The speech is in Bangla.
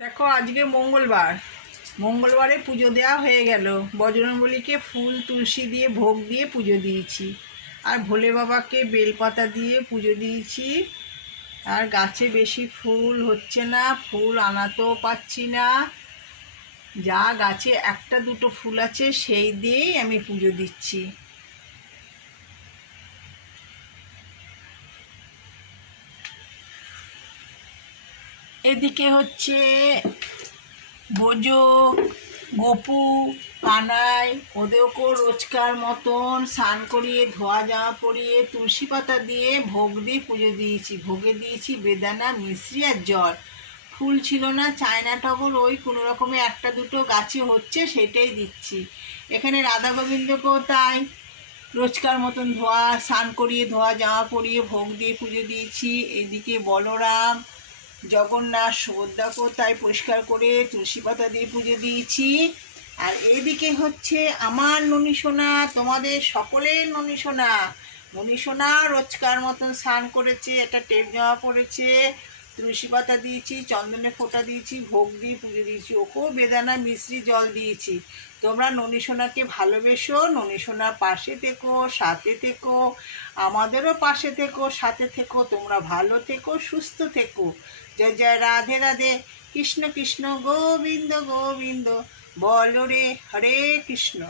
দেখো আজকে মঙ্গলবার, মঙ্গলবারে পুজো দেওয়া হয়ে গেল। বজরংবলীকে ফুল তুলসী দিয়ে ভোগ দিয়ে পুজো দিয়েছি, আর ভোলে বাবাকে বেলপাতা দিয়ে পুজো দিয়েছি। আর গাছে বেশি ফুল হচ্ছে না, ফুল আনাতেও পাচ্ছি না। যা গাছে একটা দুটো ফুল আছে সেই দিয়েই আমি পুজো দিচ্ছি। এদিকে হচ্ছে বোজো, গপু, কানাই, ওদেরকেও রোজকার মতন স্নান করিয়ে ধোয়া জামা পরিয়ে তুলসী পাতা দিয়ে ভোগ দিয়ে পুজো দিয়েছি। ভোগে দিয়েছি বেদানা, মিশ্রি আর জল। ফুল ছিল না, চায়না টগর ওই কোনো রকমে একটা দুটো গাছে হচ্ছে সেটাই দিচ্ছি। এখানে রাধা গোবিন্দকেও তাই রোজকার মতন স্নান করিয়ে ধোয়া জামা পরিয়ে ভোগ দিয়ে পুজো দিয়েছি। এদিকে বলরাম, জগন্নাথ, সুভদ্রাকেও তাই পরিষ্কার করে তুলসী পাতা দিয়ে পুজো দিয়েছি। আর এদিকে হচ্ছে আমার ননীসোনা, তোমাদের সকলের ননীসোনা। ননীসোনা রোজকার মতন স্নান করেছে, একটা টেপ জামা পরেছে, তুলসী পাতা দিয়েছি, চন্দনে ফোঁটা দিয়েছি, ভোগ দিয়ে পুজো দিয়েছি। ওকেও বেদানা, মিশ্রি, জল দিয়েছি। তোমরা ননীসোনাকে ভালোবেসো, ননীসোনার পাশে থেকো, সাথে থেকো, আমাদেরও পাশে থেকো, সাথে থেকো। তোমরা ভালো থেকো, সুস্থ থেকো। জয় জয় রাধে রাধে। কৃষ্ণ কৃষ্ণ গোবিন্দ গোবিন্দ, বল রে হরে কৃষ্ণ।